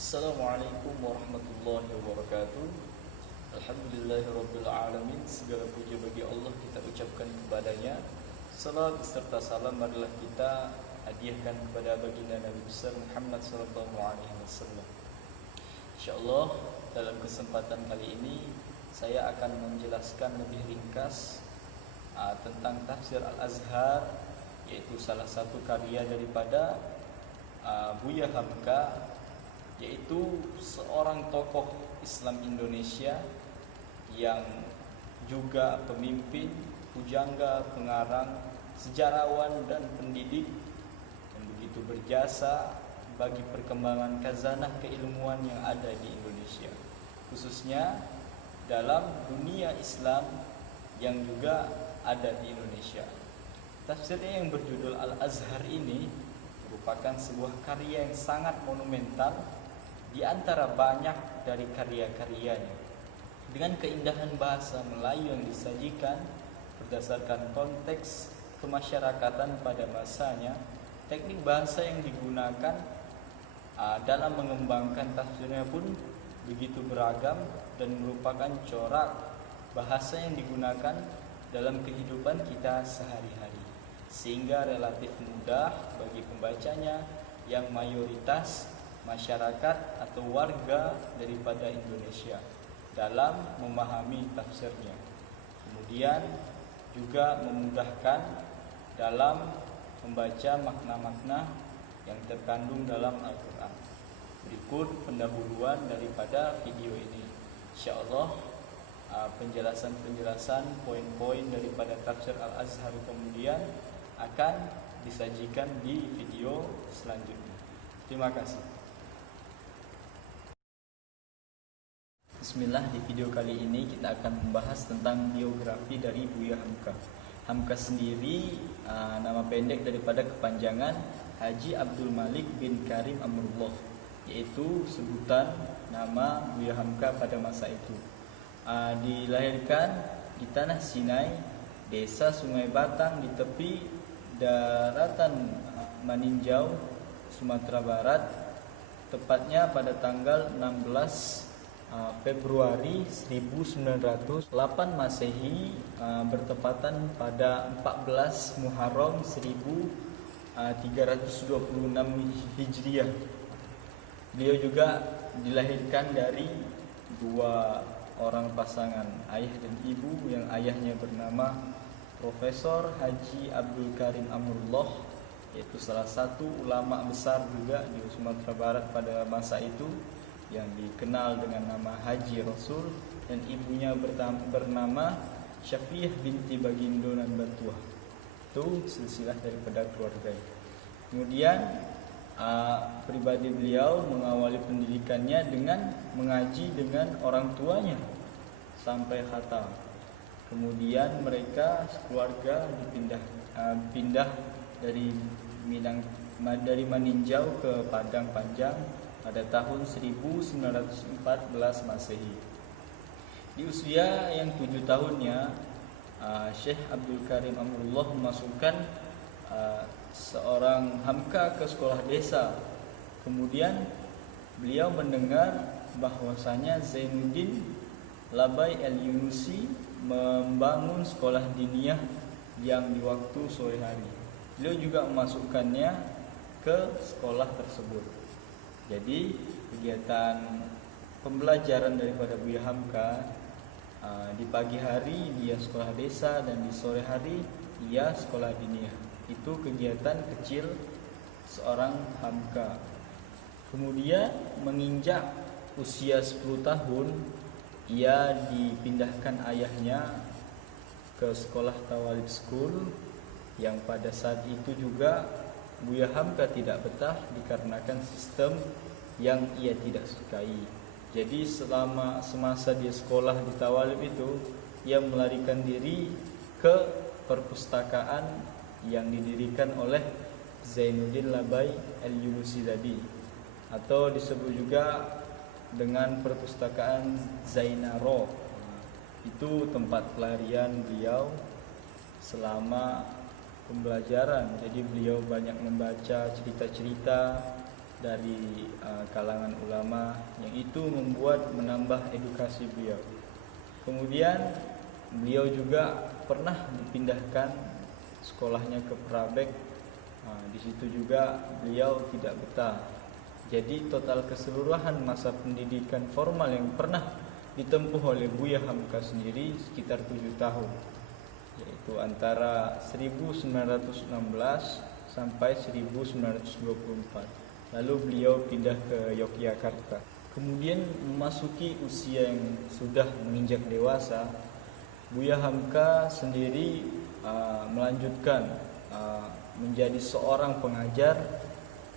Assalamualaikum warahmatullahi wabarakatuh. Alhamdulillahirabbil alamin. Segala puji bagi Allah kita ucapkan kepadanya. Salat serta salam marilah kita hadiahkan kepada baginda Nabi besar Muhammad sallallahu alaihi wasallam. Insyaallah dalam kesempatan kali ini saya akan menjelaskan lebih ringkas tentang tafsir Al-Azhar, yaitu salah satu karya daripada Buya Hamka, yaitu seorang tokoh Islam Indonesia yang juga pemimpin, pujangga, pengarang, sejarawan dan pendidik yang begitu berjasa bagi perkembangan khazanah keilmuan yang ada di Indonesia, khususnya dalam dunia Islam yang juga ada di Indonesia. Tafsirnya yang berjudul Al-Azhar ini merupakan sebuah karya yang sangat monumental di antara banyak dari karya-karyanya, dengan keindahan bahasa Melayu yang disajikan berdasarkan konteks kemasyarakatan pada masanya. Teknik bahasa yang digunakan dalam mengembangkan tafsirnya pun begitu beragam dan merupakan corak bahasa yang digunakan dalam kehidupan kita sehari-hari, sehingga relatif mudah bagi pembacanya yang mayoritas masyarakat atau warga daripada Indonesia dalam memahami tafsirnya. Kemudian juga memudahkan dalam membaca makna-makna yang terkandung dalam Al-Quran. Berikut pendahuluan daripada video ini. InsyaAllah penjelasan-penjelasan poin-poin daripada tafsir Al-Azhar kemudian akan disajikan di video selanjutnya. Terima kasih. Bismillah, di video kali ini kita akan membahas tentang biografi dari Buya Hamka. Hamka sendiri nama pendek daripada kepanjangan Haji Abdul Malik bin Karim Amrullah, yaitu sebutan nama Buya Hamka pada masa itu. Dilahirkan di tanah Sinai, desa Sungai Batang di tepi daratan Maninjau, Sumatera Barat, tepatnya pada tanggal 16 Februari 1908 Masehi, bertepatan pada 14 Muharram 1326 Hijriah. Beliau juga dilahirkan dari dua orang pasangan, ayah dan ibu, yang ayahnya bernama Profesor Haji Abdul Karim Amrullah, yaitu salah satu ulama besar juga di Sumatera Barat pada masa itu, yang dikenal dengan nama Haji Rasul, dan ibunya bernama Syafiah binti Bagindo dan Batuah. Itu silsilah daripada keluarga. Kemudian pribadi beliau mengawali pendidikannya dengan mengaji dengan orang tuanya sampai khatam. Kemudian mereka sekeluarga pindah dari Maninjau ke Padang Panjang pada tahun 1914 Masehi. Di usia yang 7 tahunnya, Syekh Abdul Karim Amrullah memasukkan seorang Hamka ke sekolah desa. Kemudian beliau mendengar bahwasanya Zainuddin Labai Al-Yunusi membangun sekolah diniyah yang di waktu sore hari. Beliau juga memasukkannya ke sekolah tersebut. Jadi kegiatan pembelajaran daripada Buya Hamka, di pagi hari dia sekolah desa dan di sore hari dia sekolah diniyah. Itu kegiatan kecil seorang Hamka. Kemudian menginjak usia 10 tahun, ia dipindahkan ayahnya ke sekolah Tawalib School, yang pada saat itu juga Buya Hamka tidak betah dikarenakan sistem yang ia tidak sukai. Jadi semasa dia sekolah di Tawalib itu, ia melarikan diri ke perpustakaan yang didirikan oleh Zainuddin Labai Al-Yunusi tadi, atau disebut juga dengan perpustakaan Zainaro. Itu tempat pelarian beliau selama pembelajaran. Jadi beliau banyak membaca cerita-cerita dari kalangan ulama, yang itu menambah edukasi beliau. Kemudian beliau juga pernah dipindahkan sekolahnya ke Prabek. Di situ juga beliau tidak betah. Jadi total keseluruhan masa pendidikan formal yang pernah ditempuh oleh Buya Hamka sendiri sekitar 7 tahun, yaitu antara 1916 sampai 1924. Lalu beliau pindah ke Yogyakarta. Kemudian memasuki usia yang sudah menginjak dewasa, Buya Hamka sendiri melanjutkan menjadi seorang pengajar,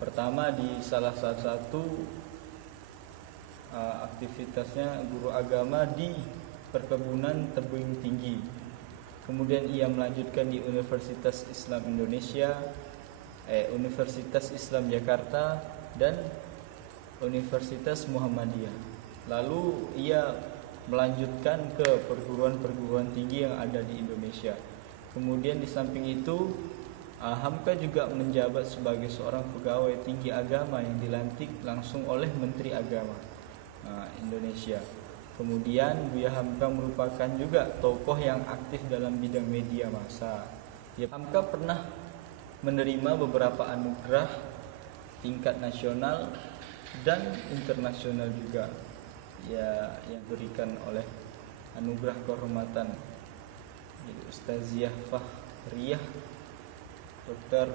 pertama di salah satu aktivitasnya guru agama di perkebunan tebing tinggi. Kemudian ia melanjutkan di Universitas Islam Indonesia, Universitas Islam Jakarta, dan Universitas Muhammadiyah. Lalu ia melanjutkan ke perguruan-perguruan tinggi yang ada di Indonesia. Kemudian di samping itu Hamka juga menjabat sebagai seorang pegawai tinggi agama yang dilantik langsung oleh Menteri Agama Indonesia. Kemudian Buya Hamka merupakan juga tokoh yang aktif dalam bidang media massa. Hamka pernah menerima beberapa anugerah tingkat nasional dan internasional juga, ya, yang diberikan oleh anugerah kehormatan Ustaziah Fahriyah Dr.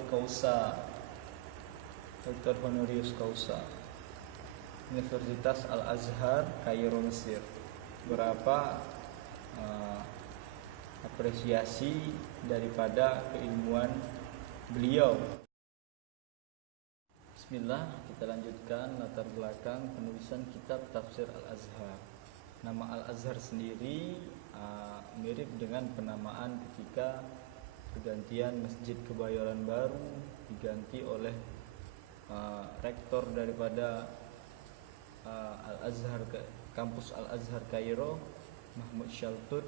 Honorius Kausa, Universitas Al-Azhar, Kairo, Mesir. Berapa apresiasi daripada keilmuan beliau. Bismillah, kita lanjutkan latar belakang penulisan kitab Tafsir Al-Azhar. Nama Al-Azhar sendiri mirip dengan penamaan ketika pergantian Masjid Kebayoran Baru diganti oleh rektor daripada Al-Azhar, kampus Al-Azhar Kairo, Mahmud Shaltut,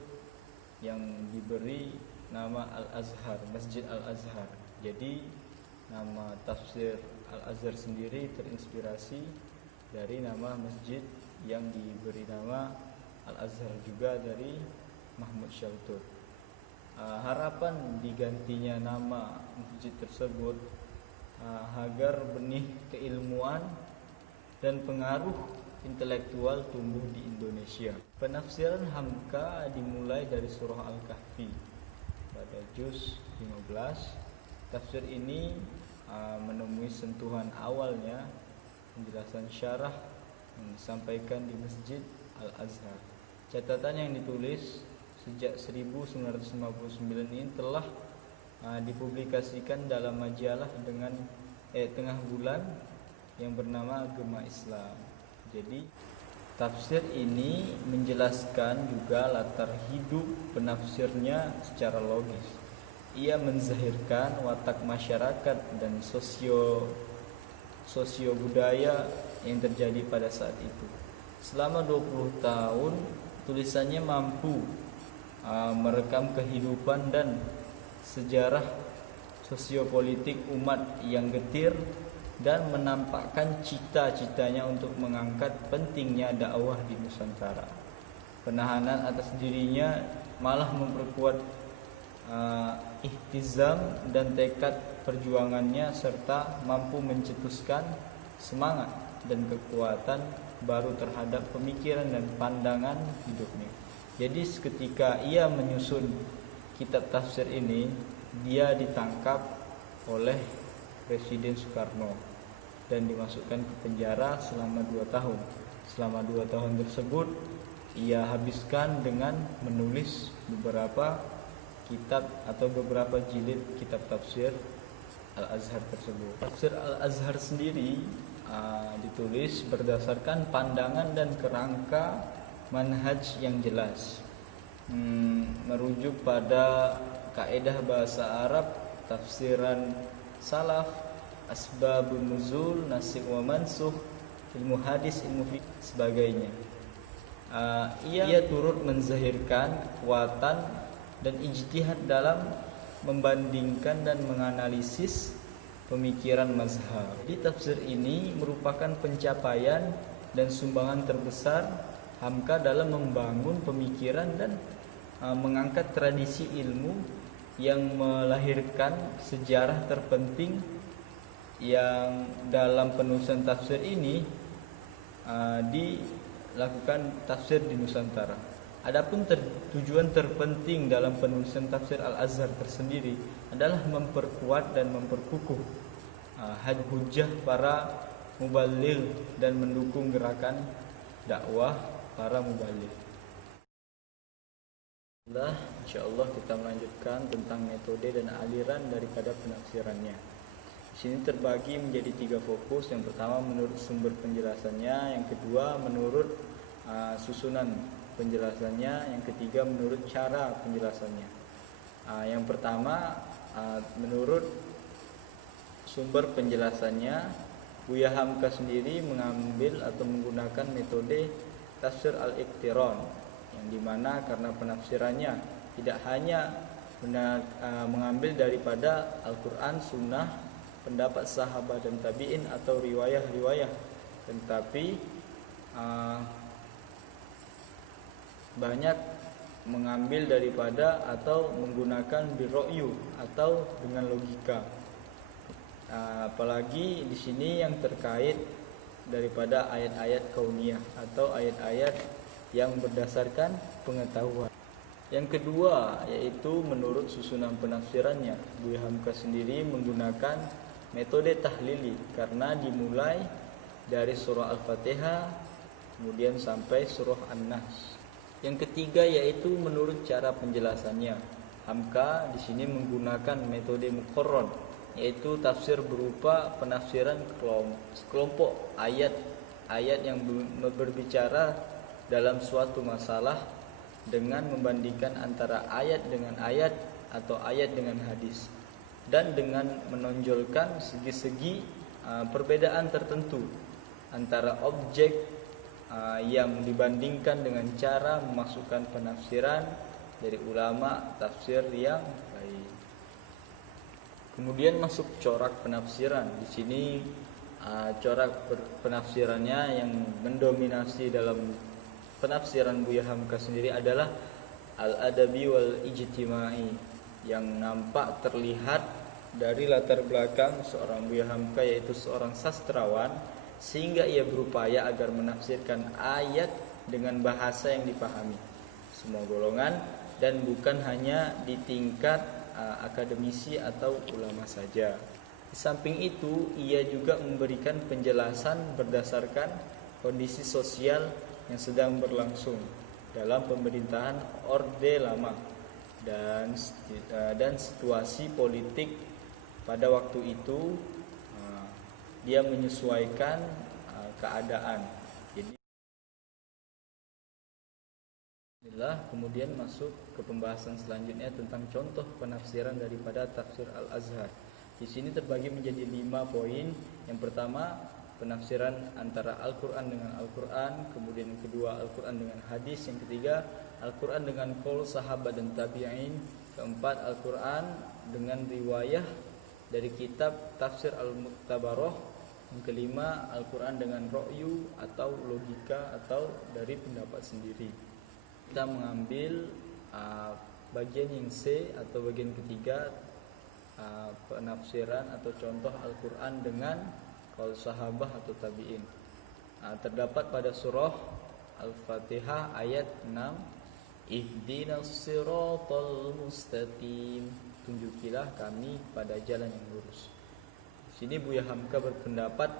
yang diberi nama Al-Azhar, Masjid Al-Azhar. Jadi nama Tafsir Al-Azhar sendiri terinspirasi dari nama masjid yang diberi nama Al-Azhar juga dari Mahmud Shaltut. Harapan digantinya nama masjid tersebut agar benih keilmuan dan pengaruh intelektual tumbuh di Indonesia. Penafsiran Hamka dimulai dari surah Al-Kahfi pada juz 15. Tafsir ini menemui sentuhan awalnya penjelasan syarah yang disampaikan di Masjid Al-Azhar. Catatan yang ditulis sejak 1959 ini telah dipublikasikan dalam majalah dengan tengah bulan yang bernama Gema Islam. Jadi tafsir ini menjelaskan juga latar hidup penafsirnya secara logis. Ia menzahirkan watak masyarakat dan sosio budaya yang terjadi pada saat itu. Selama 20 tahun tulisannya mampu merekam kehidupan dan sejarah sosiopolitik umat yang getir dan menampakkan cita-citanya untuk mengangkat pentingnya dakwah di Nusantara. Penahanan atas dirinya malah memperkuat ihtizam dan tekad perjuangannya, serta mampu mencetuskan semangat dan kekuatan baru terhadap pemikiran dan pandangan hidupnya. Jadi ketika ia menyusun kitab tafsir ini, dia ditangkap oleh Presiden Soekarno dan dimasukkan ke penjara selama 2 tahun. Selama 2 tahun tersebut ia habiskan dengan menulis beberapa kitab atau beberapa jilid kitab tafsir Al-Azhar tersebut. Tafsir Al-Azhar sendiri ditulis berdasarkan pandangan dan kerangka manhaj yang jelas, merujuk pada kaidah bahasa Arab, tafsiran salaf, asbabun nuzul, nasikh wa mansukh, ilmu hadis, ilmu fiqh, sebagainya. Ia turut menzahirkan kekuatan dan ijtihad dalam membandingkan dan menganalisis pemikiran mazhab. Di tafsir ini merupakan pencapaian dan sumbangan terbesar Hamka dalam membangun pemikiran dan mengangkat tradisi ilmu yang melahirkan sejarah terpenting yang dalam penulisan tafsir ini dilakukan tafsir di Nusantara. Adapun tujuan terpenting dalam penulisan tafsir Al-Azhar tersendiri adalah memperkuat dan memperkukuh hujjah para mubaligh dan mendukung gerakan dakwah para mubaligh. Insyaallah kita melanjutkan tentang metode dan aliran daripada penafsirannya. Di sini terbagi menjadi 3 fokus. Yang pertama menurut sumber penjelasannya, yang kedua menurut susunan penjelasannya, yang ketiga menurut cara penjelasannya. Yang pertama menurut sumber penjelasannya, Buya Hamka sendiri mengambil atau menggunakan metode tafsir al-iqtiran, yang dimana karena penafsirannya tidak hanya mengambil daripada Al-Quran, Sunnah, pendapat sahabat dan tabi'in atau riwayah-riwayah, tetapi banyak mengambil daripada atau menggunakan birro'yu atau dengan logika. Apalagi di sini yang terkait daripada ayat-ayat kauniyah atau ayat-ayat yang berdasarkan pengetahuan. Yang kedua yaitu menurut susunan penafsirannya, Buya Hamka sendiri menggunakan metode tahlili karena dimulai dari surah Al-Fatihah kemudian sampai surah An-Nas. Yang ketiga yaitu menurut cara penjelasannya. Hamka di sini menggunakan metode muqarrar, yaitu tafsir berupa penafsiran kelompok ayat-ayat yang berbicara dalam suatu masalah dengan membandingkan antara ayat dengan ayat atau ayat dengan hadis, dan dengan menonjolkan segi-segi perbedaan tertentu antara objek yang dibandingkan dengan cara memasukkan penafsiran dari ulama tafsir yang baik. Kemudian masuk corak penafsiran. Di sini corak penafsirannya yang mendominasi dalam penafsiran Buya Hamka sendiri adalah al-adabi wal ijtimai, yang nampak terlihat dari latar belakang seorang Buya Hamka, yaitu seorang sastrawan, sehingga ia berupaya agar menafsirkan ayat dengan bahasa yang dipahami semua golongan dan bukan hanya di tingkat akademisi atau ulama saja. Di samping itu, ia juga memberikan penjelasan berdasarkan kondisi sosial yang sedang berlangsung dalam pemerintahan Orde Lama dan situasi politik pada waktu itu. Dia menyesuaikan keadaan. Jadi kemudian masuk ke pembahasan selanjutnya tentang contoh penafsiran daripada tafsir Al-Azhar. Di sini terbagi menjadi 5 poin. Yang pertama, penafsiran antara Al-Quran dengan Al-Quran. Kemudian yang kedua, Al-Quran dengan hadis. Yang ketiga, Al-Quran dengan qaul sahabat dan tabi'in. Keempat, Al-Quran dengan riwayah dari kitab Tafsir Al-Mu'tabarah. Yang kelima, Al-Quran dengan ro'yu atau logika atau dari pendapat sendiri. Kita mengambil bagian yang C atau bagian ketiga, penafsiran atau contoh Al-Quran dengan qaul sahabah atau tabi'in. Terdapat pada surah Al-Fatihah ayat 6, ihdinas siratal mustaqim, tunjukilah kami pada jalan yang lurus. Di sini Buya Hamka berpendapat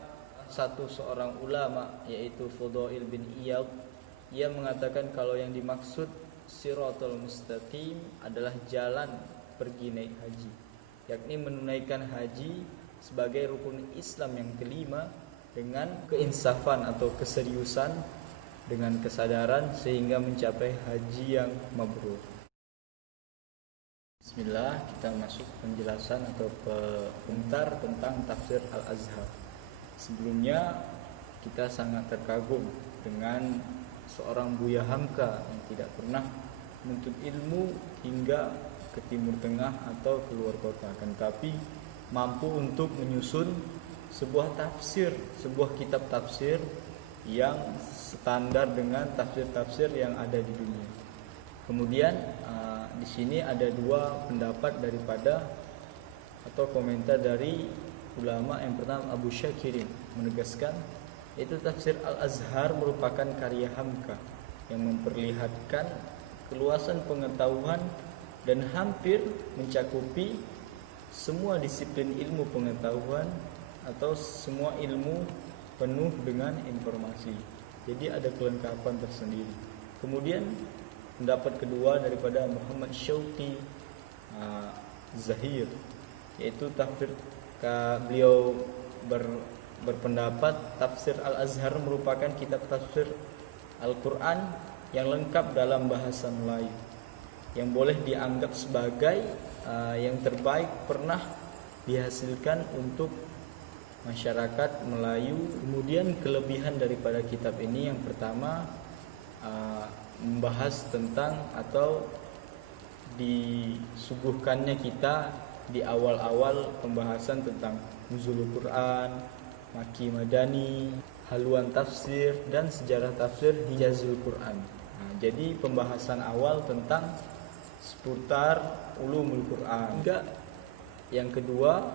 seorang ulama yaitu Fudail bin Iyad. Ia mengatakan kalau yang dimaksud siratal mustaqim adalah jalan pergi naik haji, yakni menunaikan haji sebagai rukun Islam yang kelima dengan keinsafan atau keseriusan, dengan kesadaran sehingga mencapai haji yang mabrur. Bismillah, kita masuk penjelasan atau komentar tentang tafsir Al-Azhar. Sebelumnya kita sangat terkagum dengan seorang Buya Hamka yang tidak pernah menuntut ilmu hingga ke Timur Tengah atau keluar kota, tetapi mampu untuk menyusun sebuah tafsir, sebuah kitab tafsir yang standar dengan tafsir-tafsir yang ada di dunia. Kemudian di sini ada dua pendapat daripada atau komentar dari ulama. Yang pertama, Abu Syakirin menegaskan itu tafsir Al-Azhar merupakan karya Hamka yang memperlihatkan keluasan pengetahuan dan hampir mencakupi semua disiplin ilmu pengetahuan atau semua ilmu penuh dengan informasi. Jadi ada kelengkapan tersendiri. Kemudian pendapat kedua daripada Muhammad Syauqi Zahir, yaitu tafsir beliau berpendapat tafsir Al-Azhar merupakan kitab tafsir Al-Quran yang lengkap dalam bahasa Melayu, yang boleh dianggap sebagai yang terbaik pernah dihasilkan untuk masyarakat Melayu. Kemudian kelebihan daripada kitab ini, yang pertama membahas tentang atau disuguhkannya kita di awal-awal pembahasan tentang nuzulul Quran, Maki Madani, haluan tafsir, dan sejarah tafsir Hijazul Quran. Jadi pembahasan awal tentang seputar ulumul Quran. Yang kedua,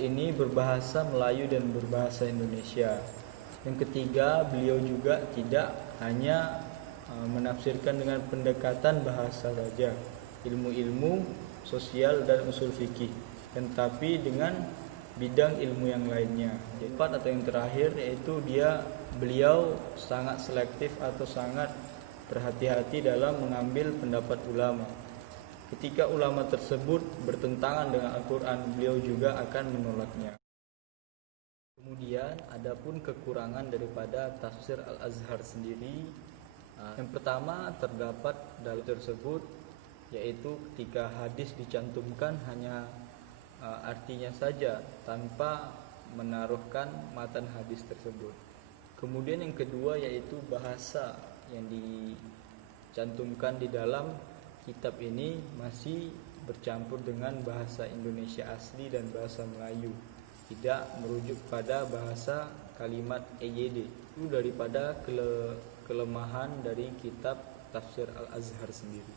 ini berbahasa Melayu dan berbahasa Indonesia. Yang ketiga, beliau juga tidak hanya menafsirkan dengan pendekatan bahasa saja, ilmu-ilmu sosial dan usul fikih, tetapi dengan bidang ilmu yang lainnya. Empat atau yang terakhir, yaitu beliau sangat selektif atau sangat berhati-hati dalam mengambil pendapat ulama. Ketika ulama tersebut bertentangan dengan Al-Quran, beliau juga akan menolaknya. Kemudian adapun kekurangan daripada tafsir Al-Azhar sendiri, yang pertama terdapat dalam tersebut, yaitu ketika hadis dicantumkan hanya artinya saja tanpa menaruhkan matan hadis tersebut. Kemudian yang kedua, yaitu bahasa yang dicantumkan di dalam kitab ini masih bercampur dengan bahasa Indonesia asli dan bahasa Melayu, tidak merujuk pada bahasa kalimat EYD. Itu daripada kelemahan dari kitab tafsir Al-Azhar sendiri.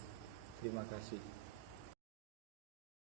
Terima kasih.